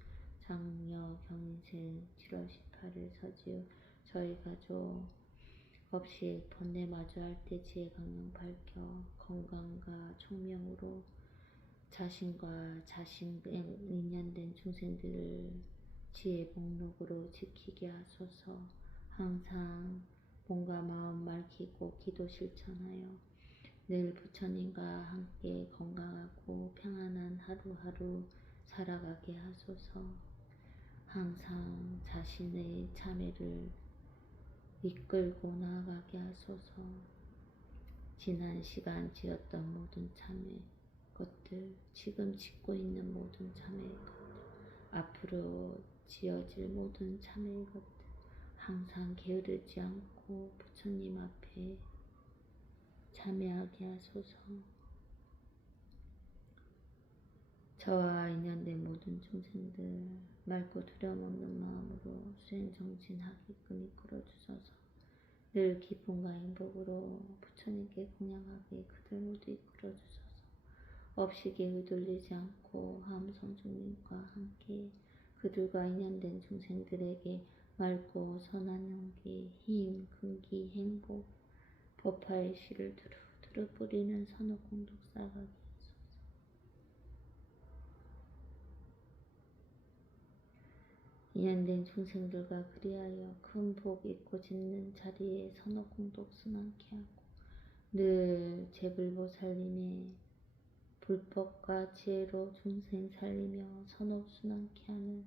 장녀 경인생 7월 18일 서지우 저희 가족 없이 번뇌 마주할 때 지혜 강령 밝혀 건강과 총명으로 자신과 자신 인연된 중생들을 지혜 복록으로 지키게 하소서. 항상 몸과 마음 맑히고 기도 실천하여 늘 부처님과 함께 건강하고 평안한 하루하루 살아가게 하소서. 항상 자신의 참회를 이끌고 나아가게 하소서. 지난 시간 지었던 모든 참회 것들, 지금 짓고 있는 모든 참회 것들, 앞으로 지어질 모든 참회 것들 항상 게으르지 않고 부처님 앞에 참회하게 하소서. 저와 인연된 모든 중생들 맑고 두려움 없는 마음으로 수행정진하게끔 이끌어주소서. 늘 기쁨과 행복으로 부처님께 공양하게 그들 모두 이끌어주소서. 업식에 휘둘리지 않고 하엄성주님과 함께 그들과 인연된 중생들에게 맑고 선한 용기, 힘, 근기, 행복, 법화의 씨를 두루두루 뿌리는 선업공덕 쌓아가게 하소서. 인연된 중생들과 그리하여 큰 복 있고 짓는 자리에 선업공덕 순환케 하고 늘 제불보살님의 불법과 지혜로 중생 살리며 선업 순환케 하는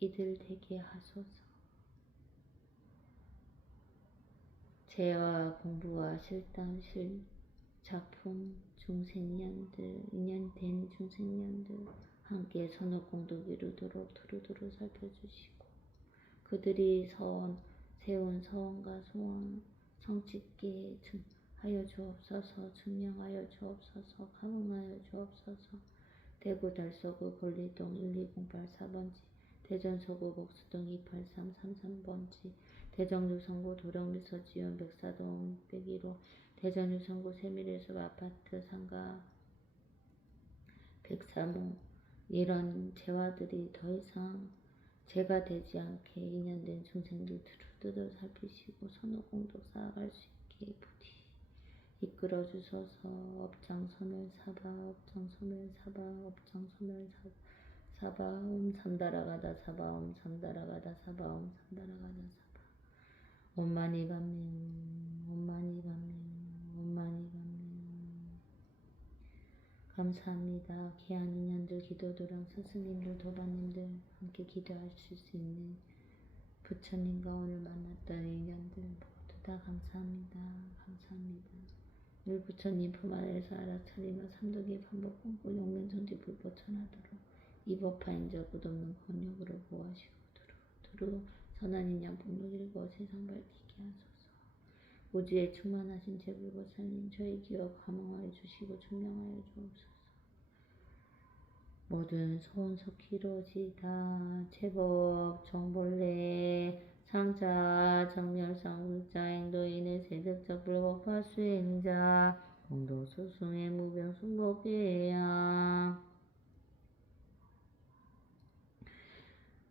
이들 되게 하소서. 재와 공부와 실담 작품 중생년들 인연된 중생년들 함께 선업공덕 이루도록 두루두루 살펴주시고 그들이 세운 서원과 소원 성취게 하여 주옵소서. 증명하여 주옵소서. 감응하여 주옵소서. 대구 달서구 권리동 12084번지 대전서구 목수동 28333번지 대전유성구 도령미서지원 백사동 101호 대전유성구 세밀해숲 아파트 상가 103호 이런 재화들이 더 이상 재가 되지 않게 인연된 중생들 두루두루 살피시고 선업공덕 쌓아갈 수 있게 부디 이끌어 주소서. 업장소멸사바 업장소멸사바 업장소멸사바 삼다라가다 사바 삼다라가다 사바 삼다라가다 사바 옴마니밤매 감사합니다. 귀한 인연들 기도도랑 스승님들 도반님들 함께 기도하실 수 있는 부처님과 오늘 만났던 인연들 모두 다 감사합니다. 늘 부처님 품 안에서 알아차리며 삼독의 반복 공부 용맹전지 불보천하도록 이법파인저 끝없는 권력으로 보호하시고 두루 선한 인연 복록 일고 세상 밝히게 하소서. 우주에 충만하신 제불보살님 저희 기억 감응하여 주시고 증명하여 주옵소서. 모든 소원 속히 이루어지이다. 제법 정벌래 상차 정렬상 불자 행도인의 세득적 불법화 수행자 공도 수승의 무병 순복계야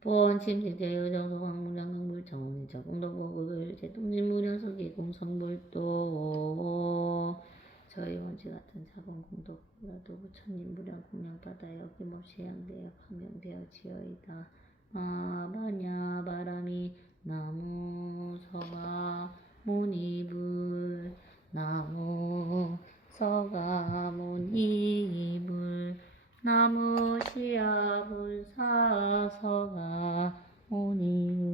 본침식제유정소 황무량강불정원일자 공도보급을 제동진무량석이 공성불도 저희 원치 같은 자본 공도보라도 부처님 무량 공양바다에 어김없이 양대여 판명되어지어이다. 마바냐 바람이 나무 서가 모니불 나무 서가 모니불 나무 시야불 사서가 모니불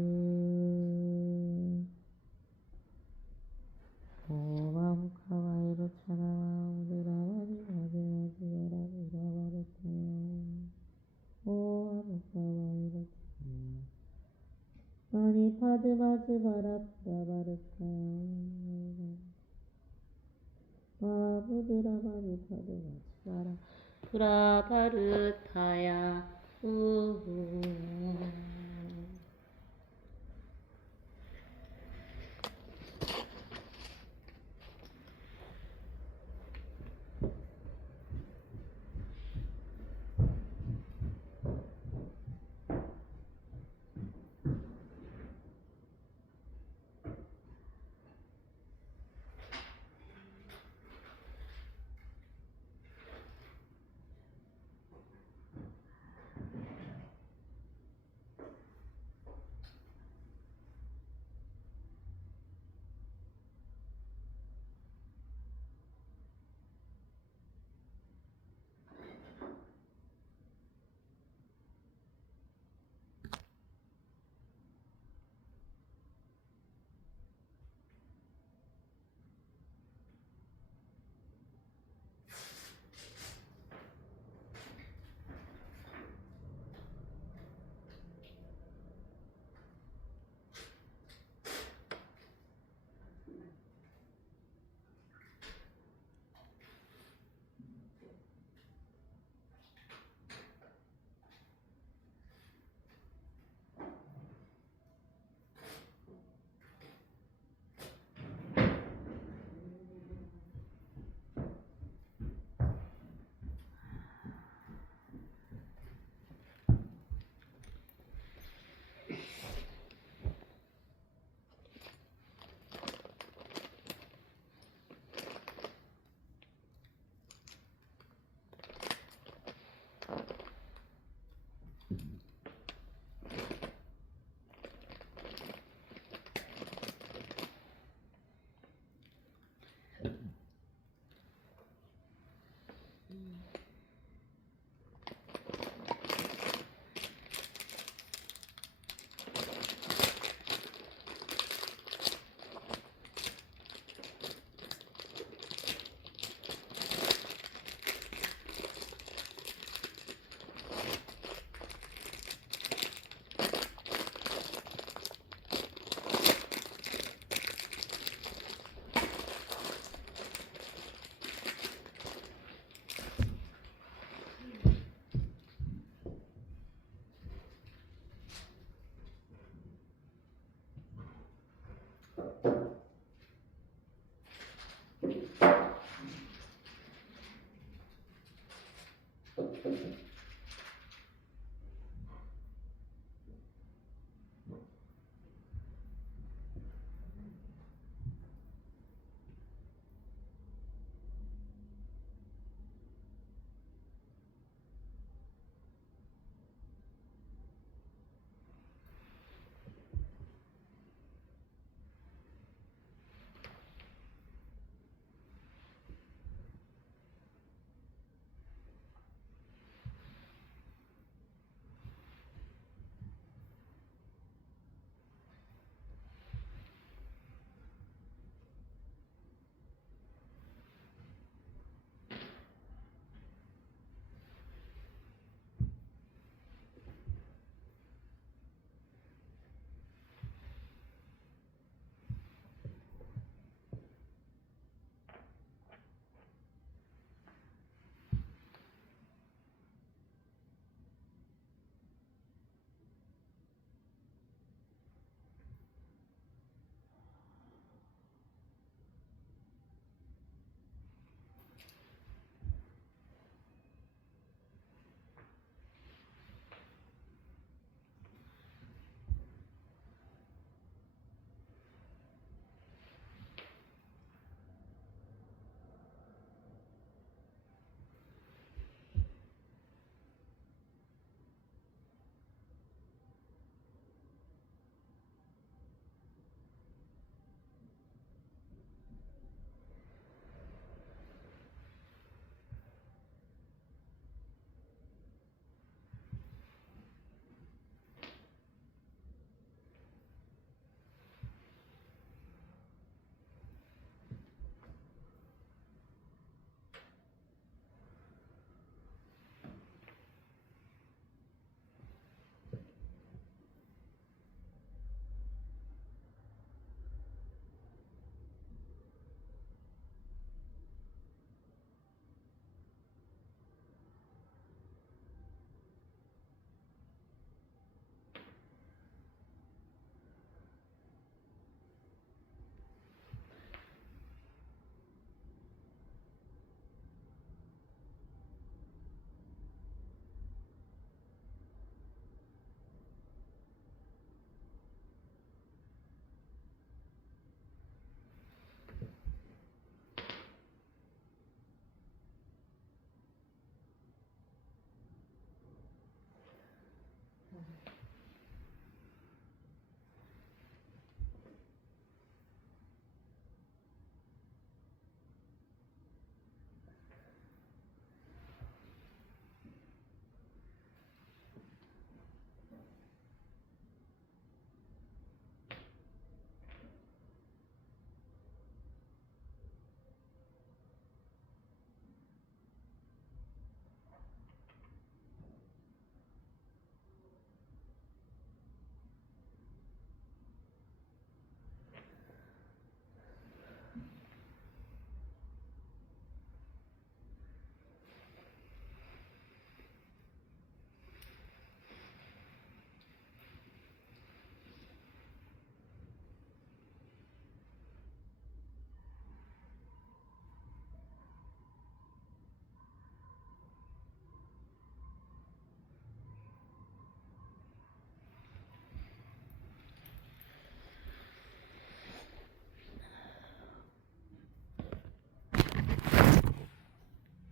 오바부카와이로 차라와 우드라와지 와지와지와라 우라바르테요 오바부카와이로 차라와 마니파드바즈바라 프라바르타요 바부드라바니파드바즈바라 프라바르타야 우후